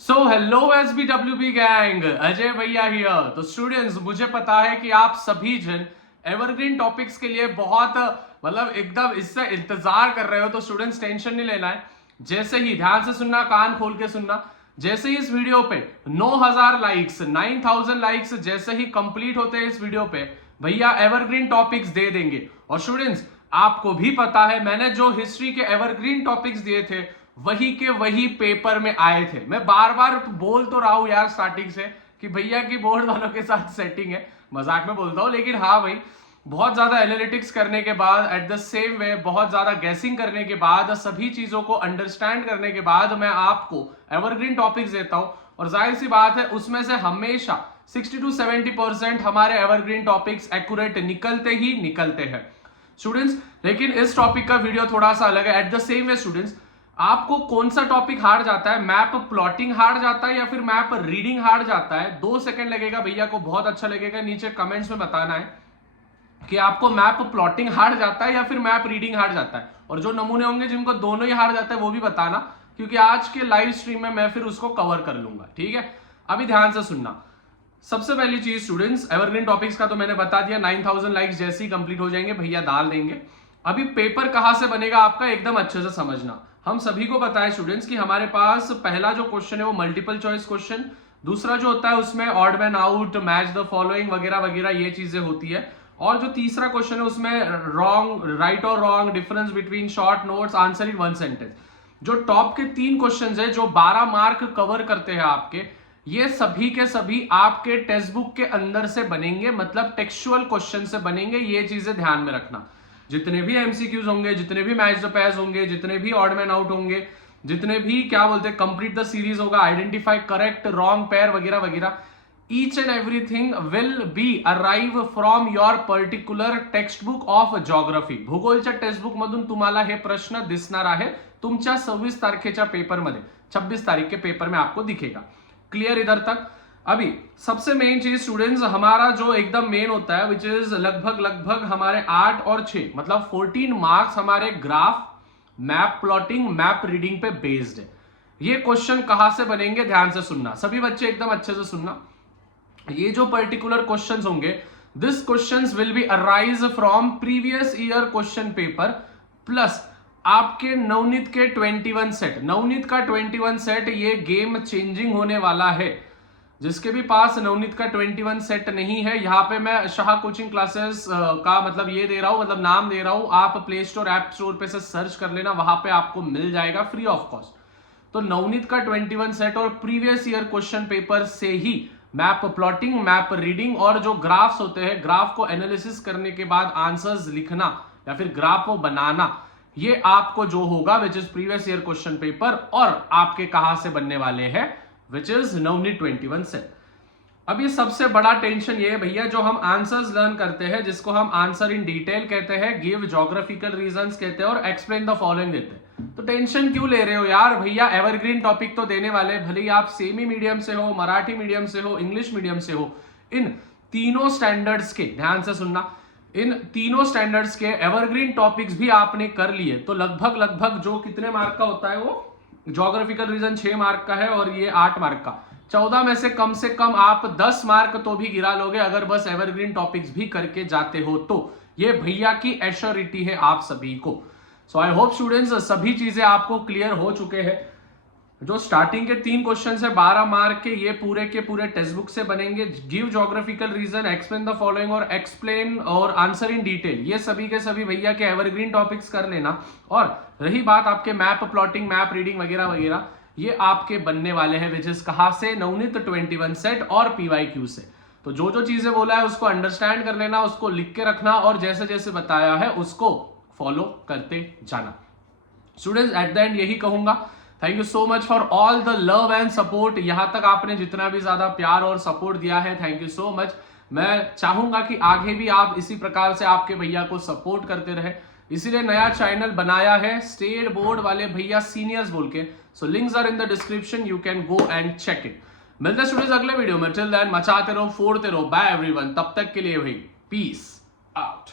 So hello SBWB gang, Ajay भैया here. तो students, मुझे पता है कि आप सभी जन एवरग्रीन टॉपिक्स के लिए बहुत एकदम इससे इंतजार कर रहे हो। तो स्टूडेंट्स, टेंशन नहीं लेना है। जैसे ही ध्यान से सुनना, कान खोल के सुनना, जैसे ही इस वीडियो पे 9000 लाइक्स 9000 लाइक्स जैसे ही कंप्लीट होते हैं इस वीडियो पे, भैया एवरग्रीन टॉपिक्स दे देंगे। और स्टूडेंट्स, आपको भी पता है मैंने जो हिस्ट्री के एवरग्रीन टॉपिक्स दिए थे वही के वही पेपर में आए थे। मैं बार बार बोल तो रहा हूं यार स्टार्टिंग से कि भैया की बोर्ड वालों के साथ सेटिंग है, मजाक में बोलता हूं, लेकिन हाँ भाई, बहुत ज्यादा एनालिटिक्स करने के बाद, एट द सेम वे बहुत ज्यादा गैसिंग करने के बाद, सभी चीजों को अंडरस्टैंड करने के बाद मैं आपको एवरग्रीन टॉपिक्स देता हूं। और जाहिर सी बात है उसमें से हमेशा 60 to 70% हमारे एवरग्रीन टॉपिक्स एक्यूरेट निकलते ही निकलते हैं स्टूडेंट्स। लेकिन इस टॉपिक का वीडियो थोड़ा सा अलग है। At the same way students, आपको कौन सा टॉपिक हार्ड जाता है? मैप प्लॉटिंग हार्ड जाता है या फिर मैप रीडिंग हार्ड जाता है? 2 सेकंड लगेगा भैया को, बहुत अच्छा लगेगा, नीचे कमेंट्स में बताना है कि आपको मैप प्लॉटिंग हार्ड जाता है या फिर मैप रीडिंग हार्ड जाता है। और जो नमूने होंगे जिनको दोनों ही हार्ड जाता है वो भी बताना, क्योंकि आज के लाइव स्ट्रीम में मैं फिर उसको कवर कर लूंगा। ठीक है, अभी ध्यान से सुनना। सबसे पहली चीज स्टूडेंट्स, एवरग्रीन टॉपिक्स का तो मैंने बता दिया, 9000 लाइक्स जैसे ही कंप्लीट हो जाएंगे भैया डाल देंगे। अभी पेपर कहां से बनेगा आपका, एकदम अच्छे से समझना। हम सभी को पता है स्टूडेंट्स कि हमारे पास पहला जो क्वेश्चन है वो मल्टीपल चॉइस क्वेश्चन, दूसरा जो होता है उसमें odd man out, match the following वगैरह वगैरह ये चीजें होती है, और जो तीसरा क्वेश्चन है उसमें रॉन्ग, राइट और wrong, difference between short notes, answer in 1 sentence. जो टॉप के 3 क्वेश्चन है जो 12 मार्क कवर करते हैं आपके, ये सभी के सभी आपके टेक्स्ट बुक के अंदर से बनेंगे, मतलब टेक्सचुअल क्वेश्चन से बनेंगे। ये चीजें ध्यान में रखना। जितने भी एमसीक्यूज होंगे, जितने भी मैच द पेयर्स होंगे, जितने भी ऑड मैन आउट होंगे, जितने भी क्या बोलते हैं कंप्लीट द सीरीज होगा, आइडेंटिफाई करेक्ट रॉन्ग पेयर वगैरह वगैरह, each and everything will be arrive from your particular text book of geography. भूगोलच्या टेक्स्ट बुक मधून तुम्हाला हे प्रश्न दिसणार आहे तुमच्या 26 तारखेच्या पेपरमध्ये, 26 तारीख के पेपर में आपको दिखेगा। क्लियर इधर तक? अभी सबसे मेन चीज स्टूडेंट्स, हमारा जो एकदम मेन होता है विच इज लगभग हमारे 8 और 6 मतलब 14 मार्क्स हमारे graph, map plotting, map reading पे बेस्ड है। ये क्वेश्चन कहां से बनेंगे ध्यान से सुनना, सभी बच्चे एकदम अच्छे से सुनना। ये जो पर्टिकुलर क्वेश्चंस होंगे, this questions will be arise from previous year question paper plus आपके नवनीत के 21 सेट। नवनीत का 21 सेट ये गेम चेंजिंग होने वाला है। जिसके भी पास नवनीत का 21 सेट नहीं है, यहाँ पे मैं शाह कोचिंग क्लासेस का मतलब ये दे रहा हूँ, मतलब नाम दे रहा हूँ, आप प्ले स्टोर ऐप स्टोर पे से सर्च कर लेना, वहां पे आपको मिल जाएगा फ्री ऑफ कॉस्ट। तो नवनीत का 21 सेट और प्रीवियस ईयर क्वेश्चन पेपर से ही मैप प्लॉटिंग, मैप रीडिंग और जो ग्राफ्स होते हैं, ग्राफ को एनालिसिस करने के बाद आंसर्स लिखना या फिर ग्राफ को बनाना, ये आपको जो होगा which is previous year question paper, और आपके कहां से बनने वाले हैं विच इज नवनीत 21 सेट। अब ये सबसे बड़ा टेंशन ये है भैया, जो हम आंसर्स लर्न करते हैं, जिसको हम आंसर इन डिटेल कहते हैं, गिव ज्योग्राफिकल रीजंस कहते हैं और एक्सप्लेन द फॉलोइंग देते हैं। तो टेंशन क्यों ले रहे हो यार भैया, एवरग्रीन टॉपिक तो देने वाले, भले ही आप सेमी मीडियम से हो, मराठी मीडियम से हो, इंग्लिश मीडियम से हो, इन तीनों स्टैंडर्ड्स के, ध्यान से सुनना, इन तीनों स्टैंडर्ड्स के एवरग्रीन टॉपिक्स भी आपने कर लिए तो लगभग जो कितने मार्क का होता है, वो ज्योग्राफिकल रीजन 6 मार्क का है और ये 8 मार्क का, 14 में से कम आप 10 मार्क तो भी गिरा लोगे अगर बस एवरग्रीन टॉपिक्स भी करके जाते हो तो। ये भैया की एश्योरिटी है आप सभी को। सो आई होप स्टूडेंट्स सभी चीजें आपको क्लियर हो चुके हैं। जो स्टार्टिंग के 3 क्वेश्चन है 12 मार्क के, ये पूरे के पूरे टेक्स्ट बुक से बनेंगे। Give geographical region, explain the following और एक्सप्लेन और आंसर इन डिटेल, ये सभी के सभी भैया के एवरग्रीन टॉपिक्स कर लेना। और रही बात आपके मैप प्लॉटिंग, मैप रीडिंग वगैरह वगैरह, ये आपके बनने वाले हैं विच इज कहां से, नवनीत 21 सेट और PYQ से। तो जो जो चीजें बोला है उसको अंडरस्टैंड कर लेना, उसको लिख के रखना और जैसे जैसे बताया है उसको फॉलो करते जाना। स्टूडेंट्स एट द एंड यही कहूंगा, thank you so much for all the love and support. यहां तक आपने जितना भी ज्यादा प्यार और सपोर्ट दिया है, थैंक यू सो मच। मैं चाहूंगा कि आगे भी आप इसी प्रकार से आपके भैया को सपोर्ट करते रहे, इसीलिए नया चैनल बनाया है स्टेट बोर्ड वाले भैया सीनियर्स बोल के। So links are in the description, you can go and check it. मिलते हैं स्टूडेंट्स अगले वीडियो में, टिल देन मचाते रहो, फोड़ते रहो, बाय एवरीवन। तब तक के लिए भाई पीस आउट।